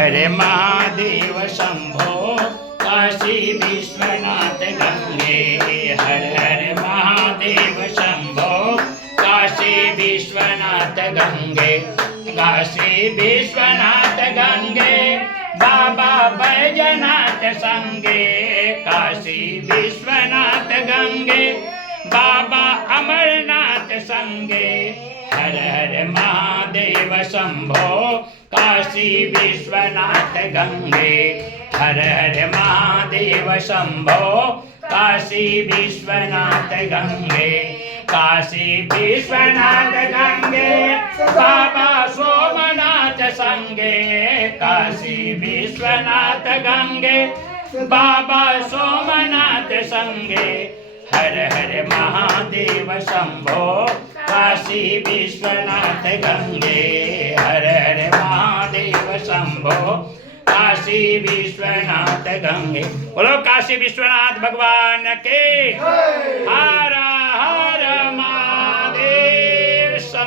हर महादेव शंभो काशी विश्वनाथ गंगे। हर हर महादेव शंभो काशी विश्वनाथ गंगे। काशी विश्वनाथ गंगे बाबा बैजनाथ संगे। काशी विश्वनाथ गंगे बाबा अमरनाथ संगे। हर हर महादेव शंभो काशी विश्वनाथ गंगे। हर हर महादेव शंभो काशी विश्वनाथ गंगे। काशी विश्वनाथ गंगे बाबा सोमनाथ संगे। काशी विश्वनाथ गंगे बाबा सोमनाथ संगे। हर हर महादेव शंभो काशी विश्वनाथ गंगे। हर हर महादेव शंभो काशी विश्वनाथ गंगे। बोलो काशी विश्वनाथ भगवान के हर